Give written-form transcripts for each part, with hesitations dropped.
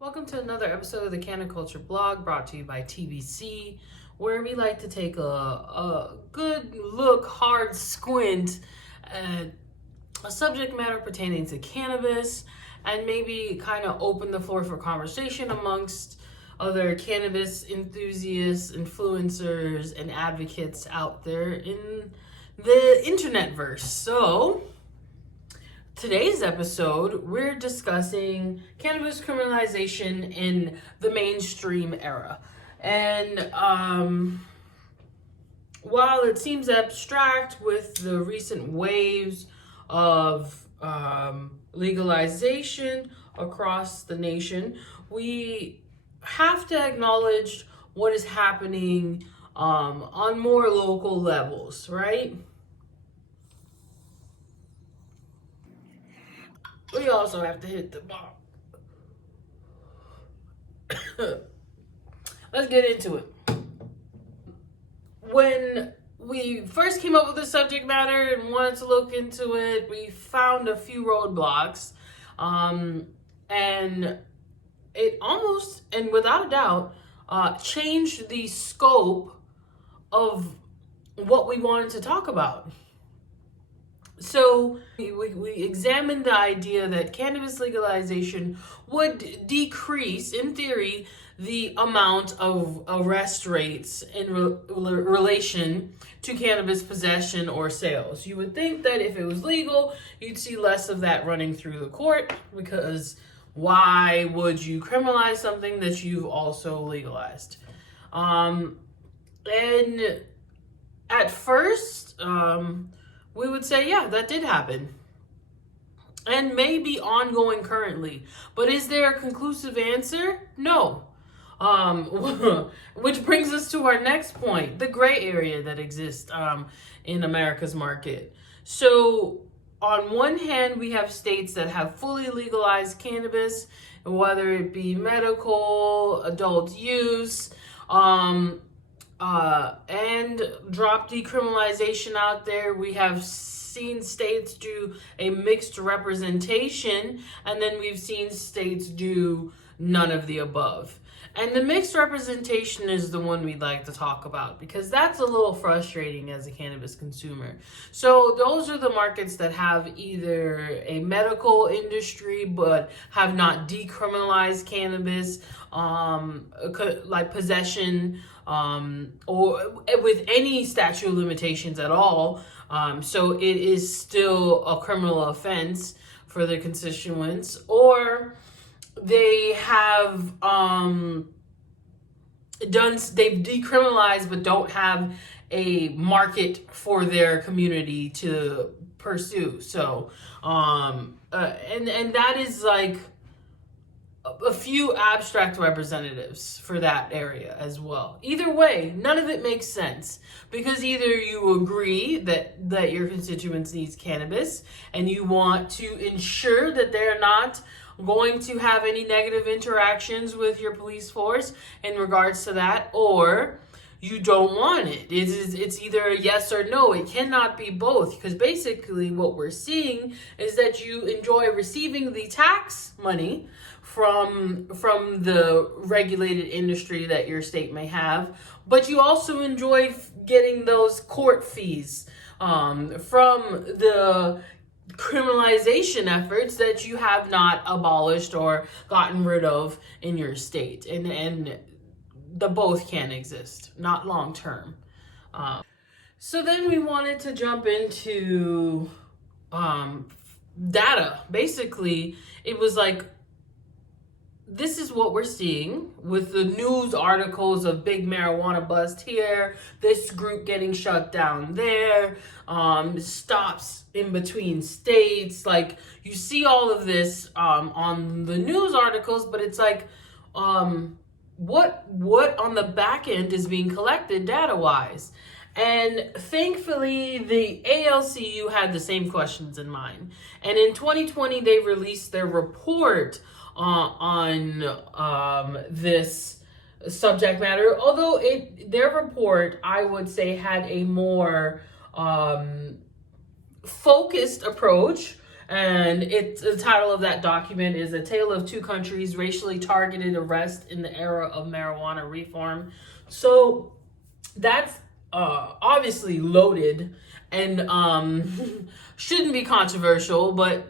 Welcome to another episode of the Canna Culture blog brought to you by TBC, where we like to take a good look, hard squint at a subject matter pertaining to cannabis and maybe kind of open the floor for conversation amongst other cannabis enthusiasts, influencers, and advocates out there in the internet verse. So, today's episode, we're discussing cannabis criminalization in the mainstream era. And while it seems abstract with the recent waves of legalization across the nation, we have to acknowledge what is happening on more local levels, right? We also have to hit the bar. Let's get into it. When we first came up with the subject matter and wanted to look into it, we found a few roadblocks. And it almost, and without a doubt, changed the scope of what we wanted to talk about. So we examined the idea that cannabis legalization would decrease, in theory, the amount of arrest rates in relation to cannabis possession or sales. You would think that if it was legal, you'd see less of that running through the court, because why would you criminalize something that you've also legalized? And at first, we would say, yeah, that did happen. And may be ongoing currently. But is there a conclusive answer? No. Which brings us to our next point, the gray area that exists in America's market. So on one hand, we have states that have fully legalized cannabis, whether it be medical, adult use, and drop decriminalization out there. We have seen states do a mixed representation, and then we've seen states do none of the above. And the mixed representation is the one we'd like to talk about, because that's a little frustrating as a cannabis consumer. So those are the markets that have either a medical industry but have not decriminalized cannabis, like possession, or with any statute of limitations at all. So it is still a criminal offense for the constituents, or they have they've decriminalized but don't have a market for their community to pursue. So and that is like a few abstract representatives for that area as well. Either way, none of it makes sense, because either you agree that your constituents needs cannabis and you want to ensure that they're not going to have any negative interactions with your police force in regards to that, or you don't want it. It's either a yes or no. It cannot be both, because basically what we're seeing is that you enjoy receiving the tax money from the regulated industry that your state may have, but you also enjoy getting those court fees from the criminalization efforts that you have not abolished or gotten rid of in your state. And the both can exist, not long term. So then we wanted to jump into data. Basically, it was like, this is what we're seeing with the news articles of big marijuana bust here, this group getting shut down there, stops in between states. Like, you see all of this on the news articles, but it's like, what on the back end is being collected data-wise? And thankfully, the ACLU had the same questions in mind. And in 2020, they released their report on this subject matter. Although their report, I would say, had a more focused approach And the title of that document is A Tale of Two Countries, Racially Targeted Arrest in the Era of Marijuana Reform. So that's obviously loaded and shouldn't be controversial, but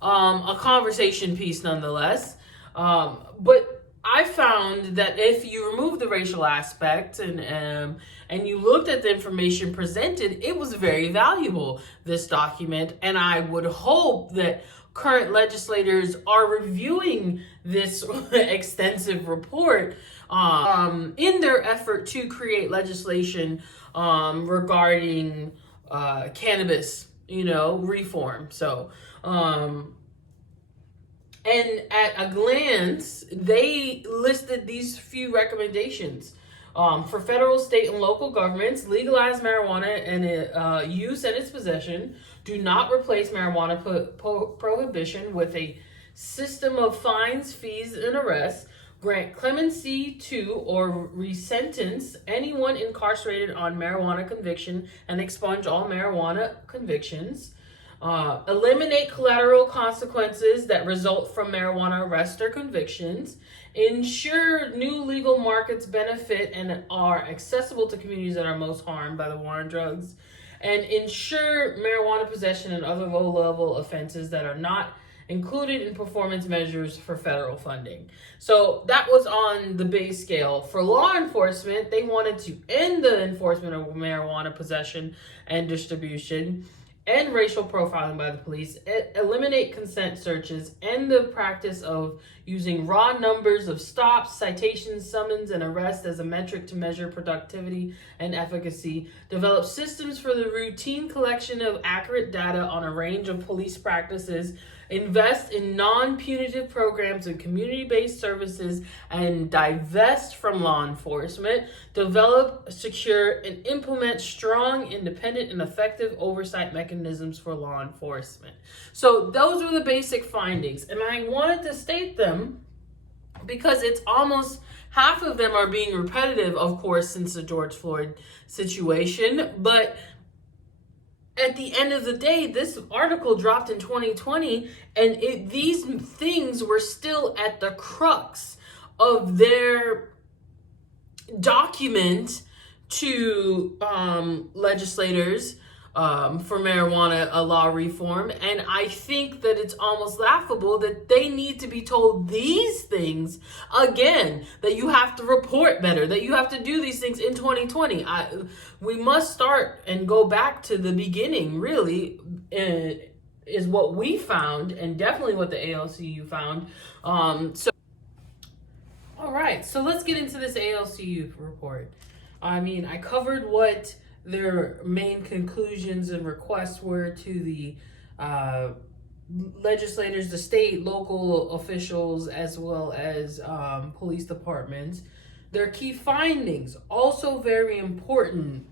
a conversation piece nonetheless. But I found that if you remove the racial aspect and you looked at the information presented, it was very valuable, this document, and I would hope that current legislators are reviewing this extensive report in their effort to create legislation regarding cannabis, reform. So, and at a glance, they listed these few recommendations. For federal, state, and local governments, legalize marijuana and use and its possession. Do not replace marijuana prohibition with a system of fines, fees, and arrests. Grant clemency to or resentence anyone incarcerated on marijuana conviction and expunge all marijuana convictions. Eliminate collateral consequences that result from marijuana arrests or convictions. Ensure new legal markets benefit and are accessible to communities that are most harmed by the war on drugs. And ensure marijuana possession and other low-level offenses that are not included in performance measures for federal funding. So that was on the base scale. For law enforcement, they wanted to end the enforcement of marijuana possession and distribution, end racial profiling by the police, eliminate consent searches, end the practice of using raw numbers of stops, citations, summons, and arrests as a metric to measure productivity and efficacy, develop systems for the routine collection of accurate data on a range of police practices, invest in non-punitive programs and community-based services, and divest from law enforcement, develop, secure, and implement strong, independent, and effective oversight mechanisms for law enforcement. So those were the basic findings, and I wanted to state them because it's almost half of them are being repetitive, of course, since the George Floyd situation, but at the end of the day, this article dropped in 2020, and these things were still at the crux of their document to legislators for marijuana law reform. And I think that it's almost laughable that they need to be told these things again, that you have to report better, that you have to do these things in 2020. We must start and go back to the beginning, really, is what we found, and definitely what the ACLU found. All right, so let's get into this ACLU report. I mean, I covered what their main conclusions and requests were to the legislators, the state, local officials, as well as police departments. Their key findings, also very important.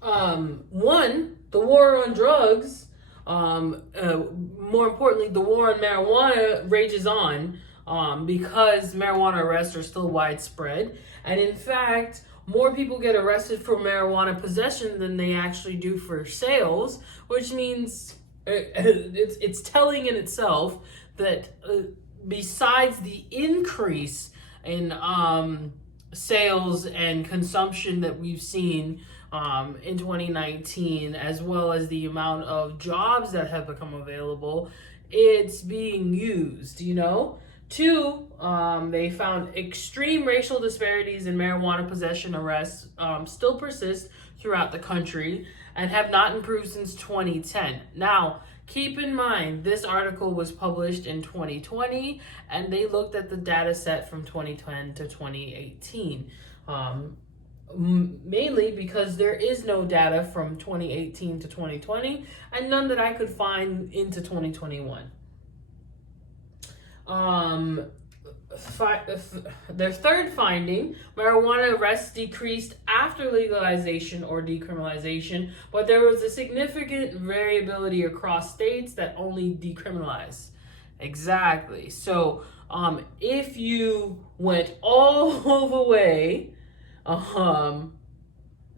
One, the war on drugs, more importantly, the war on marijuana rages on because marijuana arrests are still widespread. And in fact, more people get arrested for marijuana possession than they actually do for sales, which means it's telling in itself that besides the increase in sales and consumption that we've seen in 2019, as well as the amount of jobs that have become available, it's being used, Two, they found extreme racial disparities in marijuana possession arrests still persist throughout the country and have not improved since 2010. Now, keep in mind, this article was published in 2020, and they looked at the data set from 2010 to 2018. Mainly because there is no data from 2018 to 2020, and none that I could find into 2021. Their third finding, marijuana arrests decreased after legalization or decriminalization, but there was a significant variability across states that only decriminalize. Exactly. So if you went all the way,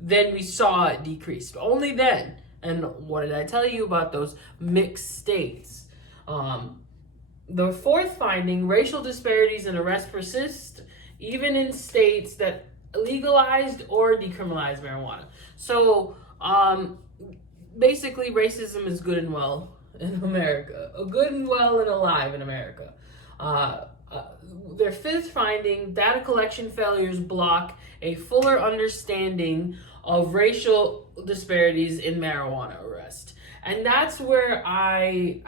then we saw it decreased. Only then. And what did I tell you about those mixed states? The fourth finding, racial disparities in arrest persist even in states that legalized or decriminalized marijuana. So basically racism is good and well in America, good and well and alive in America. Their fifth finding, data collection failures block a fuller understanding of racial disparities in marijuana arrest. And that's where I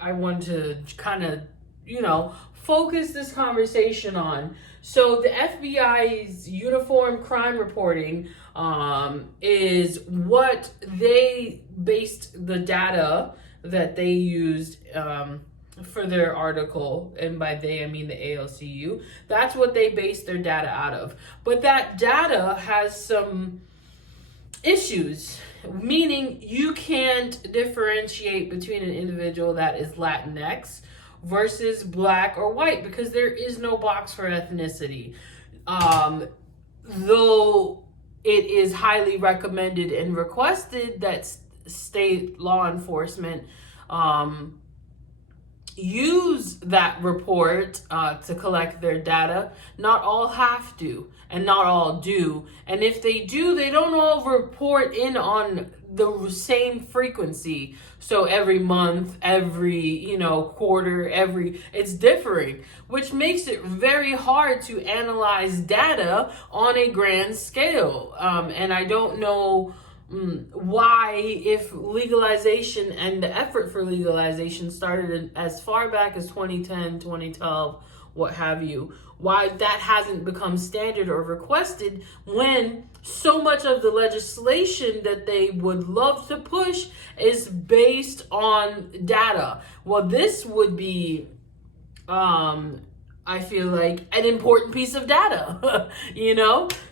want to kind of, focus this conversation on. So the FBI's uniform crime reporting is what they based the data that they used for their article, and by they I mean the ACLU. That's what they based their data out of. But that data has some issues, meaning you can't differentiate between an individual that is Latinx versus black or white, because there is no box for ethnicity. Though it is highly recommended and requested that state law enforcement use that report to collect their data. Not all have to, and not all do. And if they do, they don't all report in on the same frequency. So every month, every quarter, it's differing, which makes it very hard to analyze data on a grand scale. And I don't know why, if legalization and the effort for legalization started as far back as 2010, 2012, what have you, why that hasn't become standard or requested when so much of the legislation that they would love to push is based on data. Well, this would be, I feel like, an important piece of data,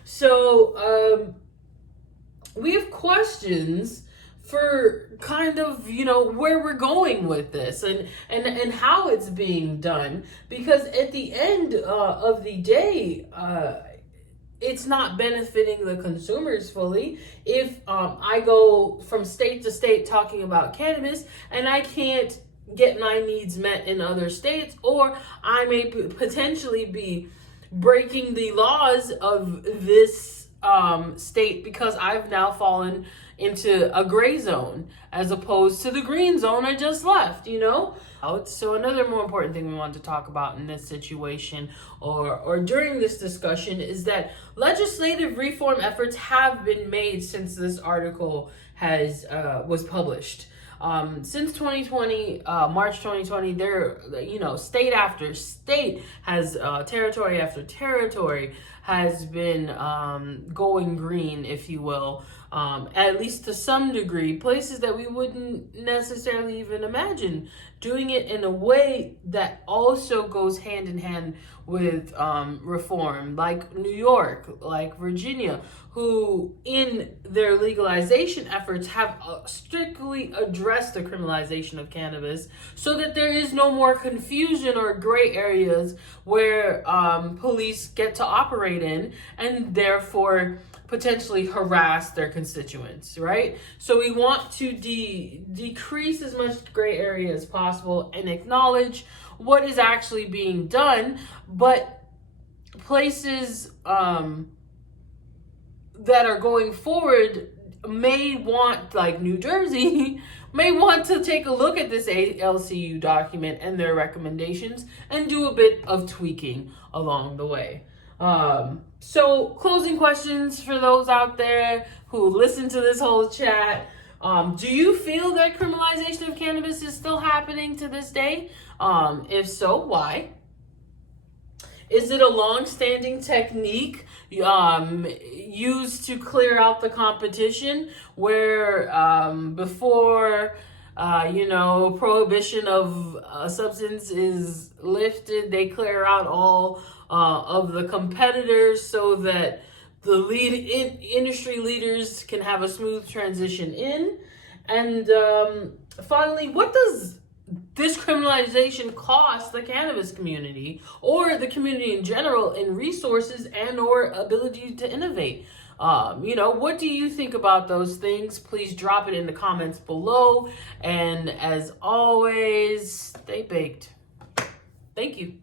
So, we have questions for kind of, where we're going with this and how it's being done, because at the end of the day, it's not benefiting the consumers fully. If I go from state to state talking about cannabis and I can't get my needs met in other states, or I may potentially be breaking the laws of this state because I've now fallen into a gray zone as opposed to the green zone I just left, So another more important thing we want to talk about in this situation or during this discussion is that legislative reform efforts have been made since this article was published. Since 2020, March 2020, state after state has, territory after territory has been going green, if you will, at least to some degree, places that we wouldn't necessarily even imagine, doing it in a way that also goes hand in hand with reform, like New York, like Virginia, who in their legalization efforts have strictly addressed the criminalization of cannabis so that there is no more confusion or gray areas where police get to operate in and therefore potentially harass their constituents, right? So we want to decrease as much gray area as possible and acknowledge what is actually being done, but places that are going forward may want, like New Jersey, may want to take a look at this ACLU document and their recommendations and do a bit of tweaking along the way. So closing questions for those out there who listen to this whole chat. Do you feel that criminalization of cannabis is still happening to this day? If so, why? Is it a long-standing technique used to clear out the competition where before prohibition of a substance is lifted, they clear out all of the competitors so that the industry leaders can have a smooth transition in? And finally, what does this criminalization cost the cannabis community or the community in general in resources and or ability to innovate? What do you think about those things? Please drop it in the comments below. And as always, stay baked. Thank you.